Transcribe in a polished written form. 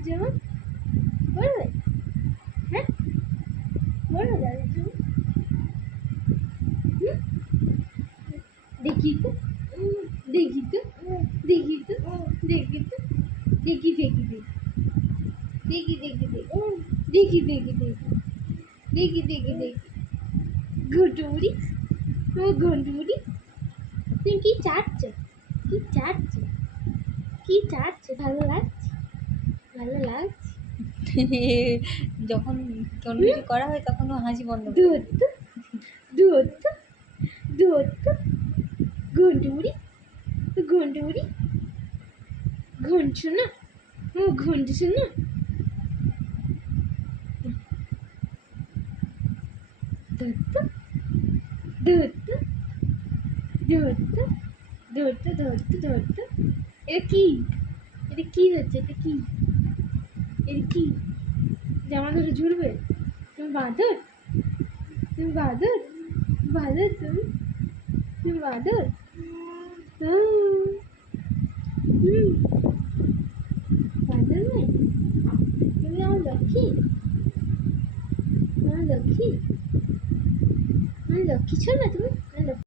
দাদুর জামা পরবে? হ্যাঁ, পরবে দাদুর জামা? দেখি তো, দেখি তো, দেখি তো, দেখি তো, দেখি দেখি দেখি দেখি দেখি দেখি দেখি দেখি দেখি দেখি দেখি ঘুটুরি, ও ঘুটুরি, তুমি কি চাটছো? কি চাটছো? কি চাটছো? ভালো লাগছে? ভালো লাগছে? যখন কোনো কিছু করা হয় তখন ও হাসি বন্ধ করে দুধ দুধ দুধ ঘুটুরি, ঘুটুরি, ঘুনছো না? ও ঘুনছো না? দুধ দুধ দুধ দুধ দুধ দুধ, এটা কি? এটা কি হচ্ছে? এটা কি? এটা কি? জামা ধরে ঝুলবে? তুমি বাঁদর? তুমি বাঁদর? বাঁদর তুমি? তুমি বাঁদর? বাঁদর নয়? তুমি আমার লক্ষ্মী? আমার লক্ষ্মী? আমার লক্ষ্মী ছো না তুমি?